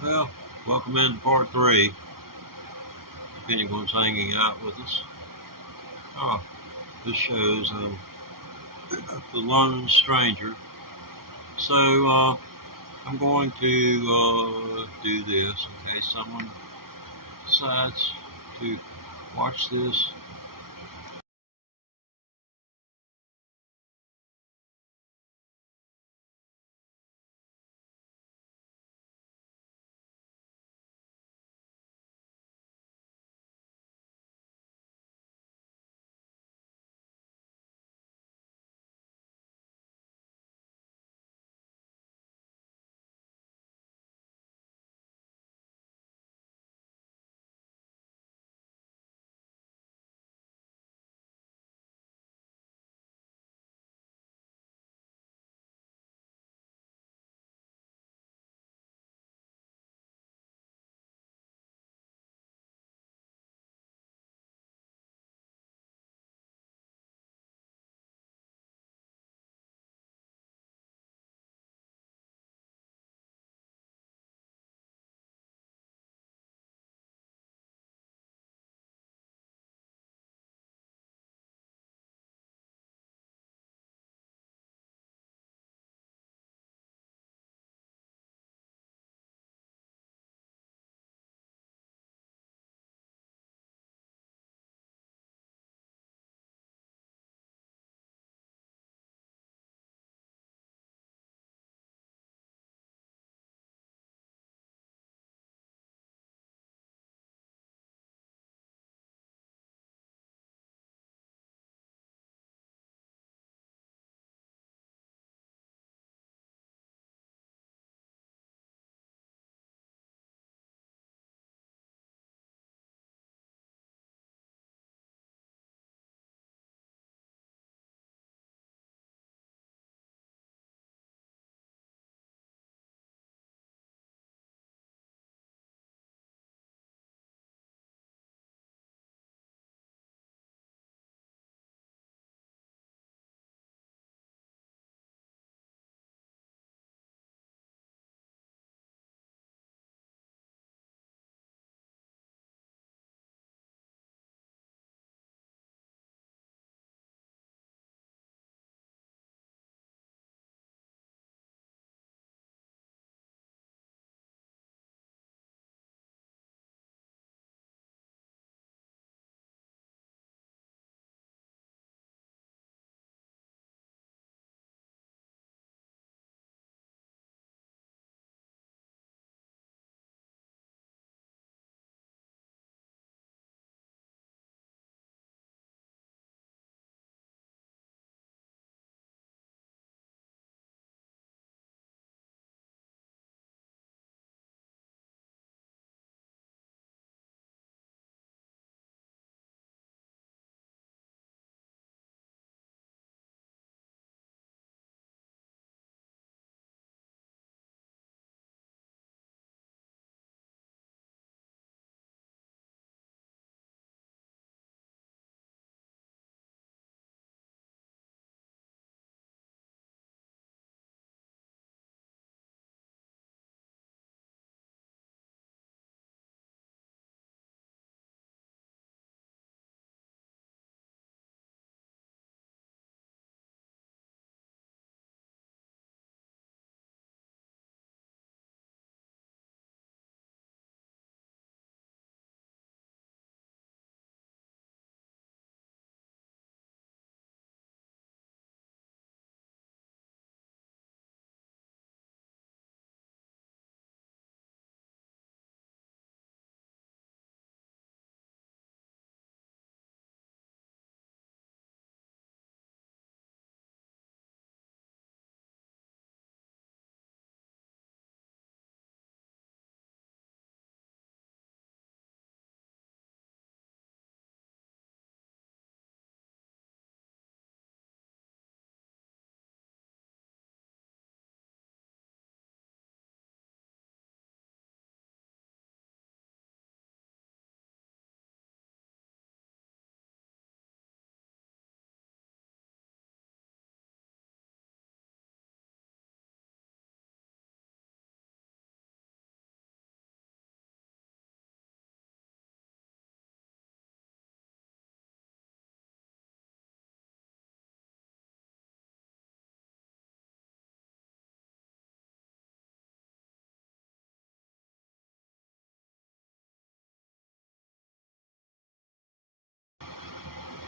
Well, welcome into part three. If anyone's hanging out with us. Oh, this shows the lone stranger. So I'm going to do this in case someone decides to watch this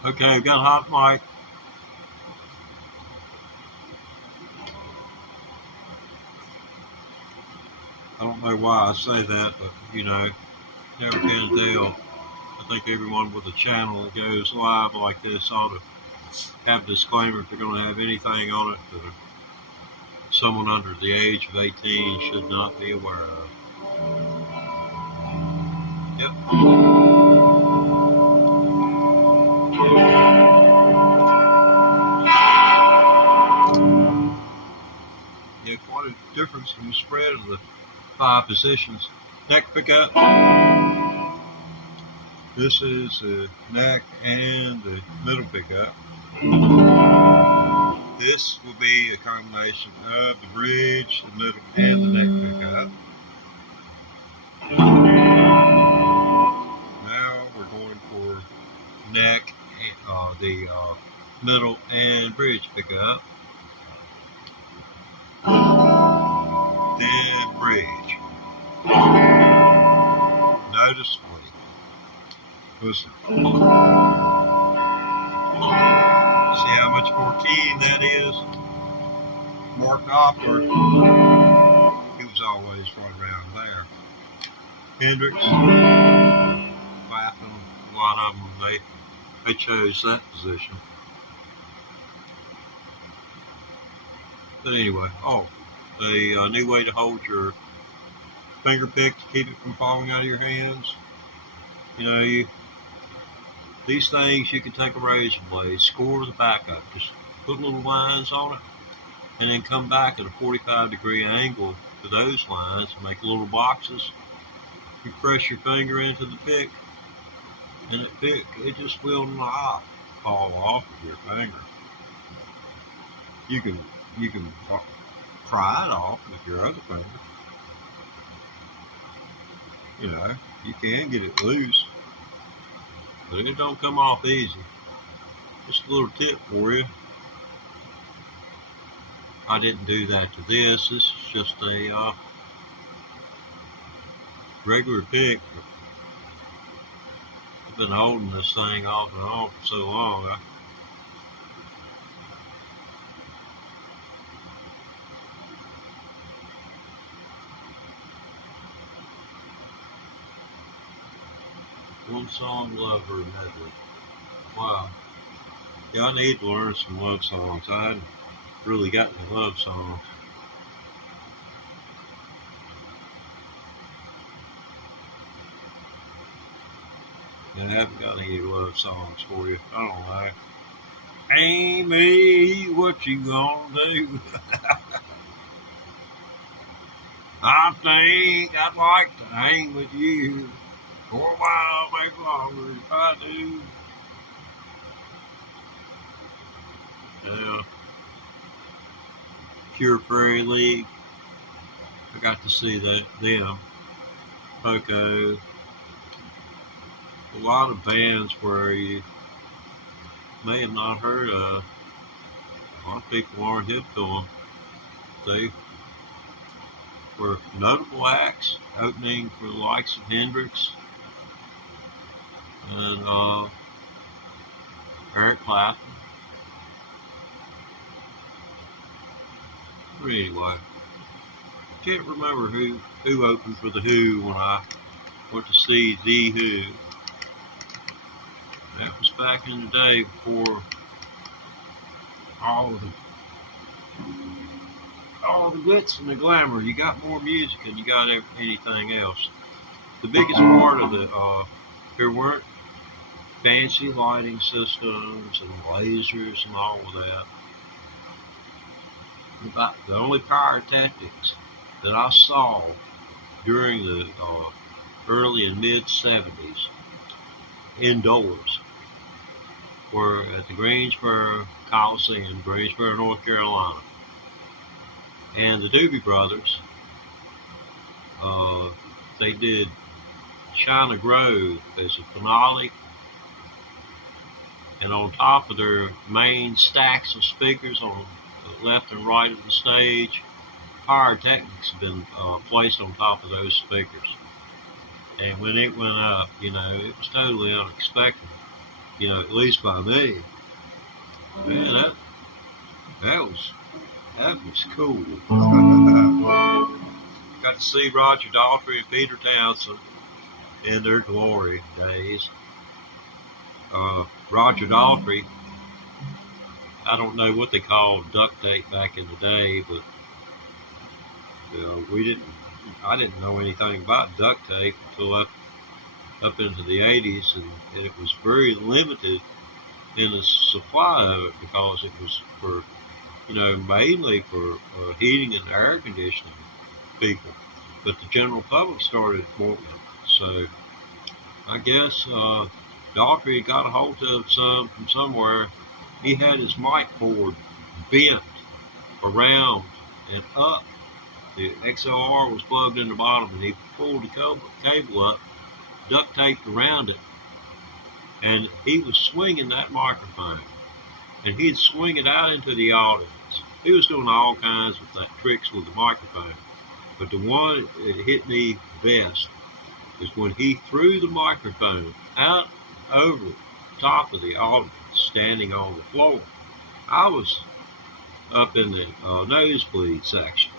Okay, we've got a hot mic. I don't know why I say that, but you know, never can tell. I think everyone with a channel that goes live like this ought to have a disclaimer if they're going to have anything on it that someone under the age of 18 should not be aware of. Yep. Yeah, quite a difference in the spread of the 5 positions. Neck pickup. This is the neck and the middle pickup. This will be a combination of the bridge, the middle, and the neck pickup. Now we're going for neck, the middle, and bridge pickup. Then bridge. Noticeably. Listen. See how much more keen that is? Mark Knopfler, he was always right around there. Hendrix, Clapton, a lot of them, they chose that position. But anyway, a new way to hold your finger pick to keep it from falling out of your hands. You know, these things you can take a razor blade, score the back up, just put little lines on it, and then come back at a 45-degree angle to those lines and make little boxes. You press your finger into the pick, and the pick, it just will not fall off of your finger. You can pry it off with your other finger. You know, you can get it loose, but it don't come off easy. Just a little tip for you. I didn't do that to this. This is just a regular pick. I've been holding this thing off and on for so long. One song, Lover Medley. Wow. Yeah, I need to learn some love songs. I hadn't really gotten the love songs. I haven't got any love songs for you. I don't know. Amy, what you gonna do? I think I'd like to hang with you for a while, maybe longer if I do. Yeah. Pure Prairie League. I got to see them. Poco. A lot of bands where you may have not heard of. A lot of people aren't hip to them. They were notable acts, opening for the likes of Hendrix and Eric Clapton. But anyway, can't remember who opened for the Who when I went to see the Who. That was back in the day before all the glitz and the glamour. You got more music than you got anything else. The biggest part of it, there weren't fancy lighting systems and lasers and all of that. About the only pyrotechnics that I saw during the early and mid 70s indoors were at the Greensboro Coliseum, Greensboro, North Carolina. And the Doobie Brothers, they did China Grove as a finale. And on top of their main stacks of speakers on the left and right of the stage, pyrotechnics have been placed on top of those speakers. And when it went up, you know, it was totally unexpected. you know, at least by me. Man, that was cool. Got to see Roger Daltrey and Peter Townsend in their glory days. Roger Daltrey, I don't know what they called duct tape back in the day, but I didn't know anything about duct tape until up into the 80s, and it was very limited in the supply of it because it was for, you know, mainly for heating and air conditioning people, but the general public started wanting it. So I guess Daltrey got a hold of some from somewhere. He had his mic cord bent around and up. The XLR was plugged in the bottom, and he pulled the cable up, duct taped around it, and he was swinging that microphone, and he'd swing it out into the audience. He was doing all kinds of tricks with the microphone, but the one that hit me best is when he threw the microphone out over the top of the audience, standing on the floor. I was up in the nosebleed section,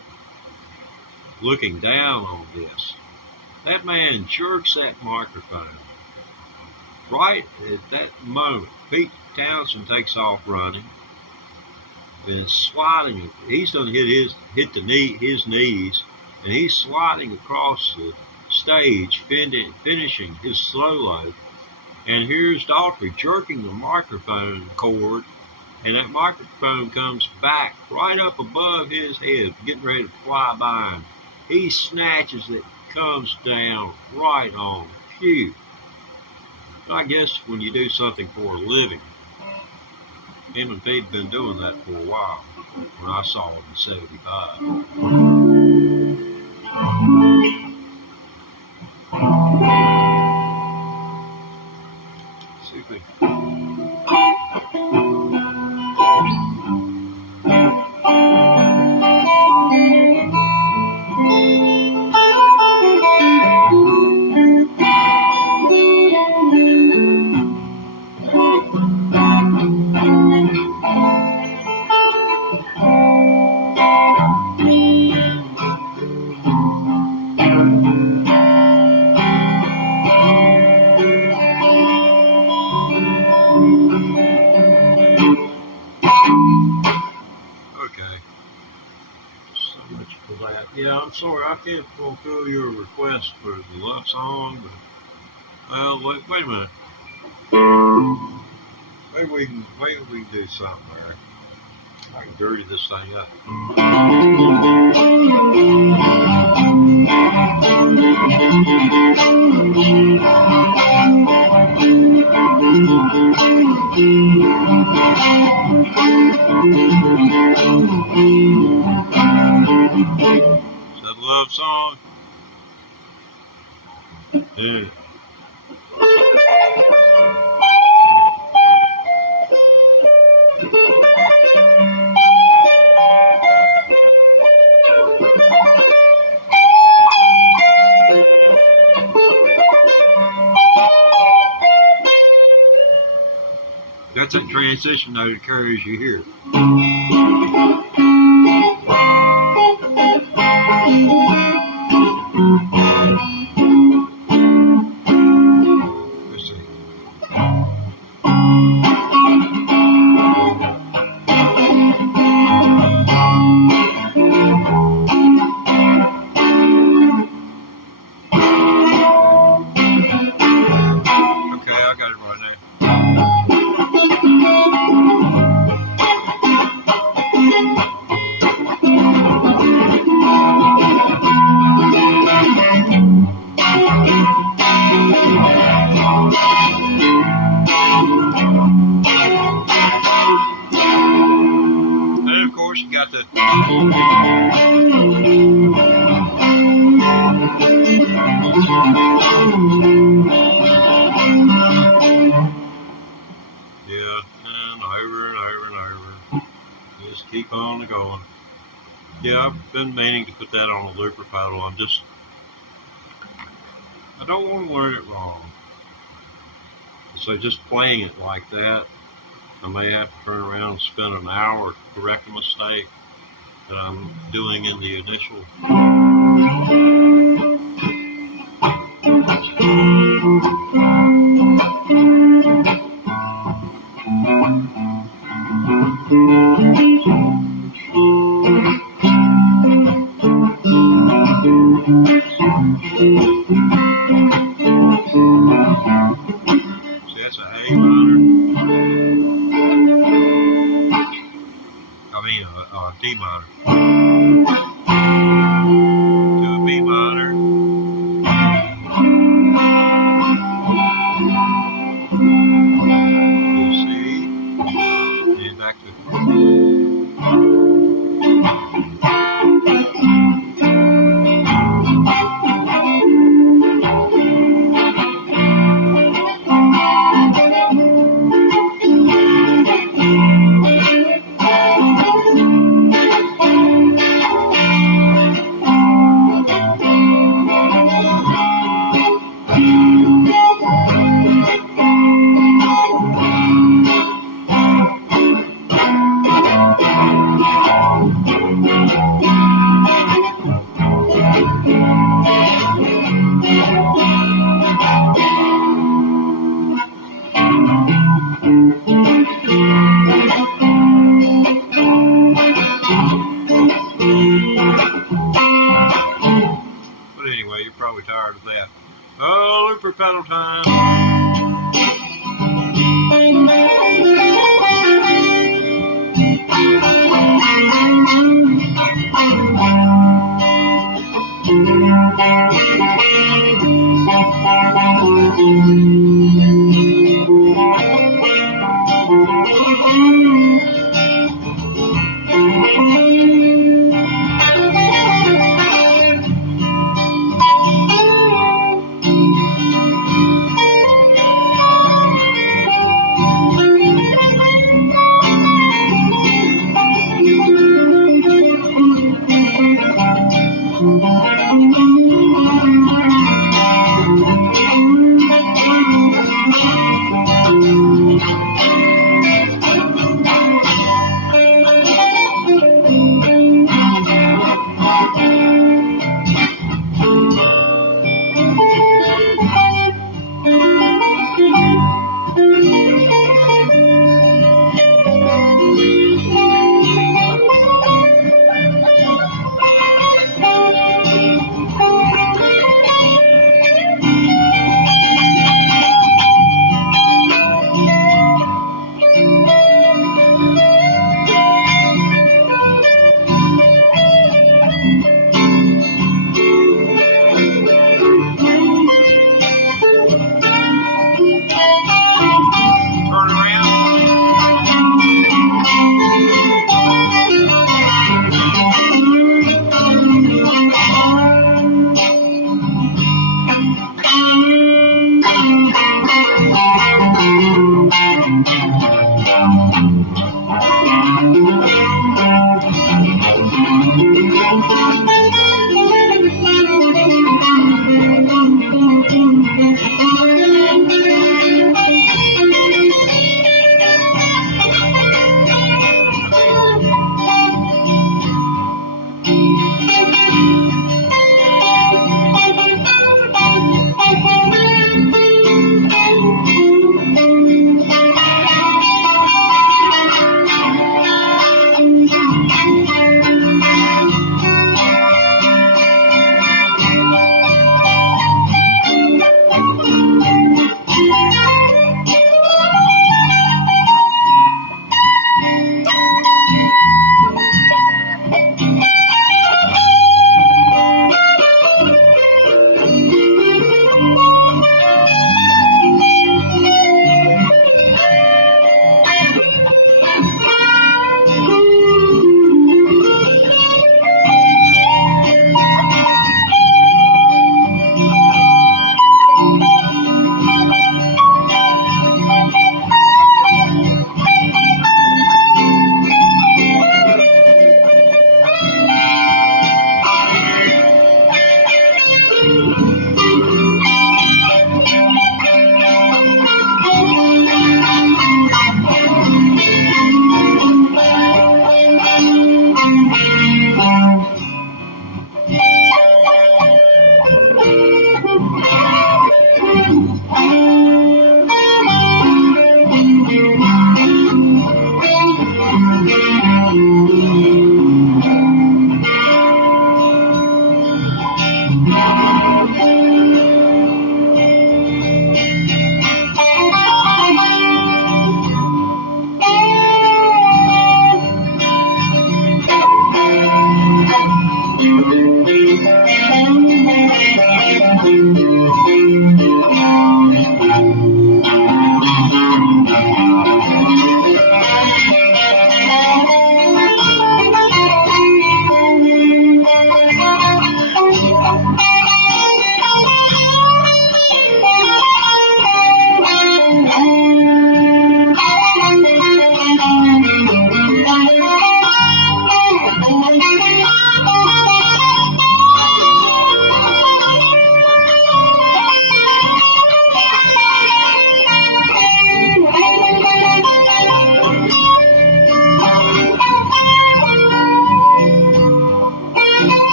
looking down on this. That man jerks that microphone. Right at that moment, Pete Townsend takes off running and sliding. He's done hit his knees, and he's sliding across the stage, finishing his solo. And here's Daltrey jerking the microphone cord, and that microphone comes back right up above his head, getting ready to fly by him. He snatches it, comes down right on cue. I guess when you do something for a living, him and Pete have been doing that for a while, when I saw him in '75. Super. Yeah, I'm sorry, I can't fulfill your request for the love song, but, well, wait a minute. Maybe we can do something there. I can dirty this thing up. Is that a love song? Yeah. That's a transition note that carries you here. Let's see. Okay, I got it right now. And of course, you got the and over and over and over. Just keep on going. Yeah, I've been meaning to put that on a looper pedal. I don't want to learn it wrong. So just playing it like that, I may have to turn around and spend an hour to correct a mistake that I'm doing in the initial. See, that's an A minor. I mean, a D minor. To a B minor. To a C. And back to. But anyway, you're probably tired of that. Oh, look for pedal time.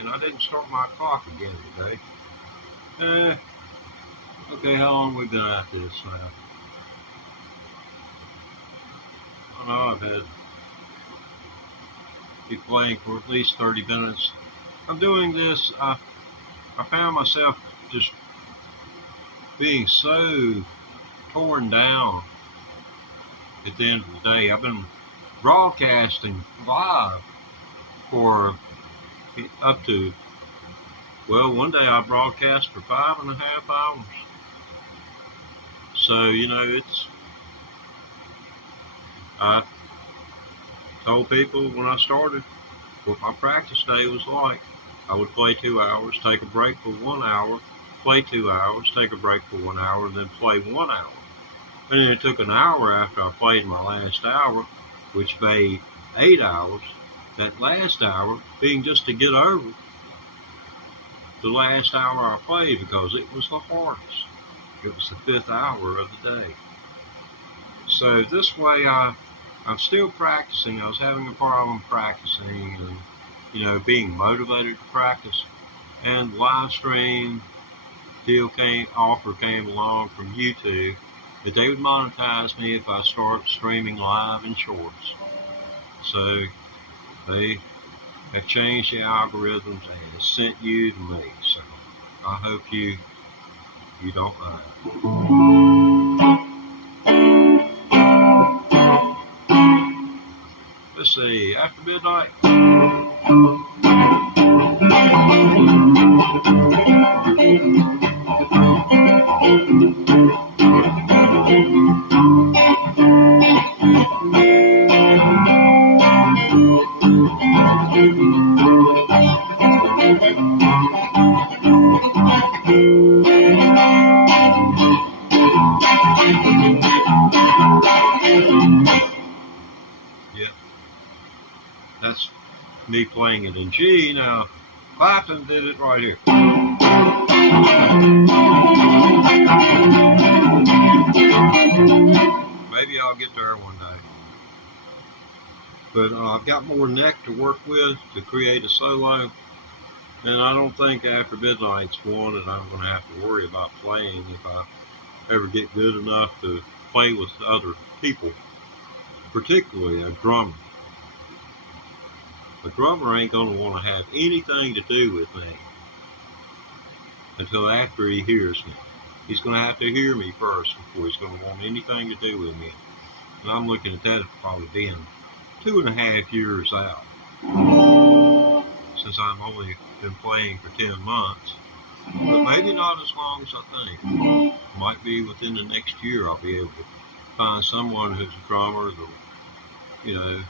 and I didn't start my clock again today. Okay, how long have we been at this now? I know I've had be playing for at least 30 minutes. I'm doing this, I found myself just being so torn down at the end of the day. I've been broadcasting live for up to, well, one day I broadcast for 5.5 hours. So, you know, I told people when I started what my practice day was like. I would play 2 hours, take a break for 1 hour, play 2 hours, take a break for 1 hour, and then play 1 hour. And then it took an hour after I played my last hour, which made 8 hours, that last hour being just to get over the last hour I played, because it was the hardest. It was the 5th hour of the day. So this way I'm still practicing. I was having a problem practicing and, you know, being motivated to practice. And the live stream offer came along from YouTube that they would monetize me if I start streaming live in shorts. So they have changed the algorithms and sent you to me. So I hope you don't mind. Let's see, after midnight. Yeah, that's me playing it in G. Now, Clapton did it right here. Maybe I'll get there one day. But I've got more neck to work with to create a solo. And I don't think after midnight's one that I'm going to have to worry about playing if I ever get good enough to play with other people, particularly a drummer. A drummer ain't going to want to have anything to do with me until after he hears me. He's going to have to hear me first before he's going to want anything to do with me. And I'm looking at that as probably being 2.5 years out, since I've only been playing for 10 months. But maybe not as long as I think. Might be within the next year I'll be able to find someone who's a drummer that, you know,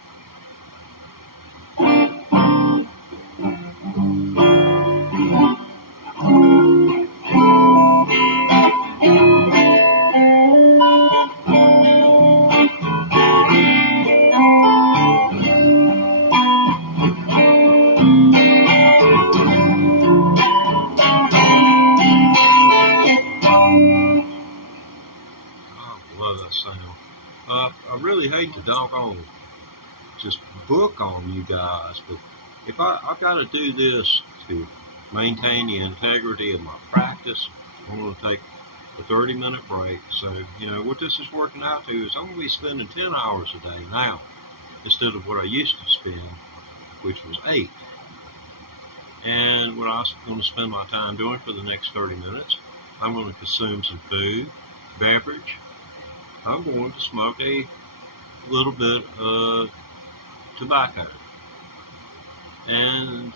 I really hate to doggone just book on you guys, but if I've got to do this to maintain the integrity of my practice, I'm going to take a 30-minute break. So, you know, what this is working out to is I'm going to be spending 10 hours a day now instead of what I used to spend, which was 8. And what I was going to spend my time doing for the next 30 minutes, I'm going to consume some food, beverage. I'm going to smoke a little bit of tobacco and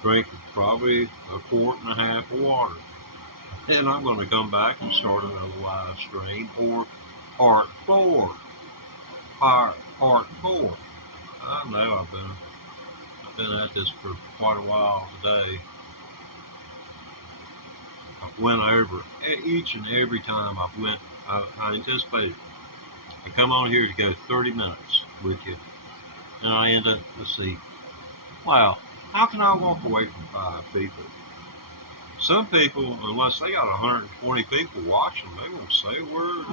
drink probably 1.5 quarts of water. Then I'm going to come back and start another live stream, or part 4. Part 4. I know I've been at this for quite a while today. I went over each and every time I anticipated. I come on here to go 30 minutes with you, and I end up, let's see, wow, how can I walk away from 5 people? Some people, unless they got 120 people watching, they won't say a word.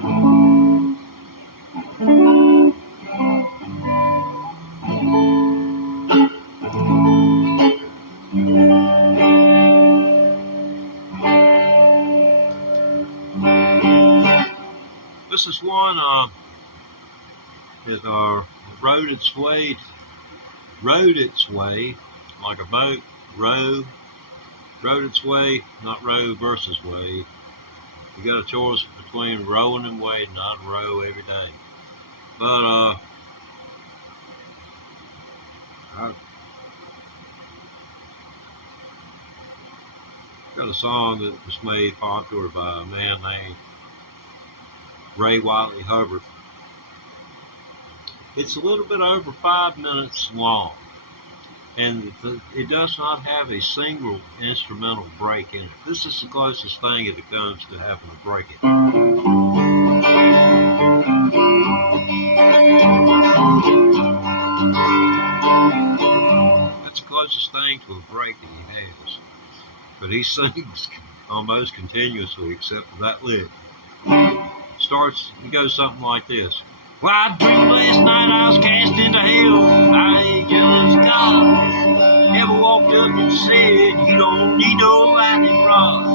This is one that rode its way like a boat, rode its way, not row versus wade. You got a choice between rowing and wading. I'd row every day. But I've got a song that was made popular by a man named Ray Wiley Hubbard. It's a little bit over 5 minutes long, and it does not have a single instrumental break in it. This is the closest thing it comes to having a break in it. That's the closest thing to a break that he has. But he sings almost continuously except for that lick. It goes something like this. Well, I dreamed last night I was cast into hell. I ain't just God. Never walked up and said, you don't need no lightning rod.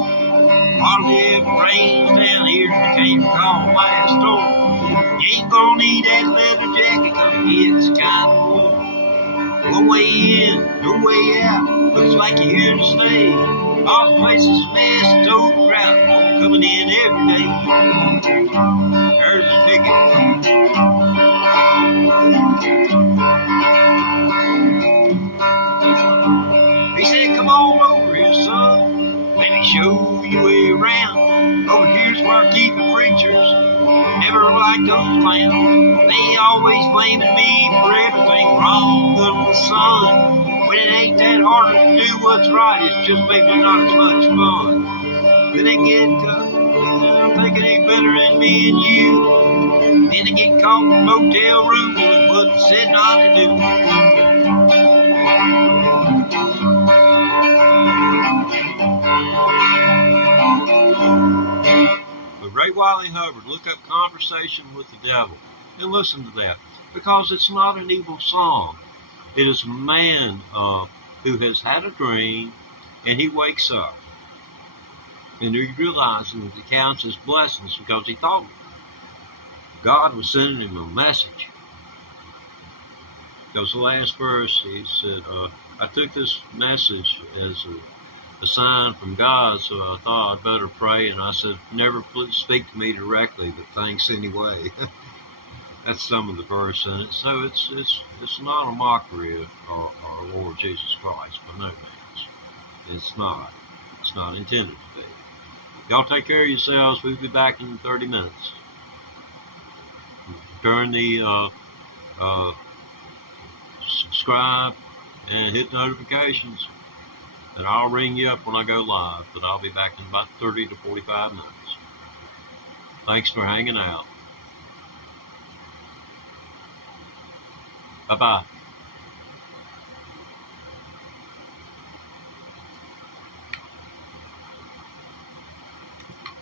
Hardly ever rains down here in the cave called last storm. You ain't gonna need that leather jacket 'cause it gets kind of warm. One way in, no way out. Looks like you're here to stay. All the places messed overcrowded. Coming in every day. There's a ticket. He said, come on over here, son. Let me show you way around. Over here's where I keep the preachers. Never like those clowns. They always blaming me for everything wrong under the sun. When it ain't that hard to do what's right, it's just maybe not as much fun. Then they get thinking they better than me and you. Then they get caught in a motel room doing what they said not to do. But Ray Wiley Hubbard, look up Conversation with the Devil and listen to that, because it's not an evil song. It is a man who has had a dream, and he wakes up. And he realizes that he counts his blessings because he thought God was sending him a message. Because the last verse, he said, I took this message as a sign from God, so I thought I'd better pray. And I said, never please speak to me directly, but thanks anyway. That's some of the verse in it. So it's not a mockery of our Lord Jesus Christ, by no means. It's not. It's not intended to be. Y'all take care of yourselves. We'll be back in 30 minutes. Turn the subscribe and hit notifications, and I'll ring you up when I go live. But I'll be back in about 30 to 45 minutes. Thanks for hanging out. Bye-bye.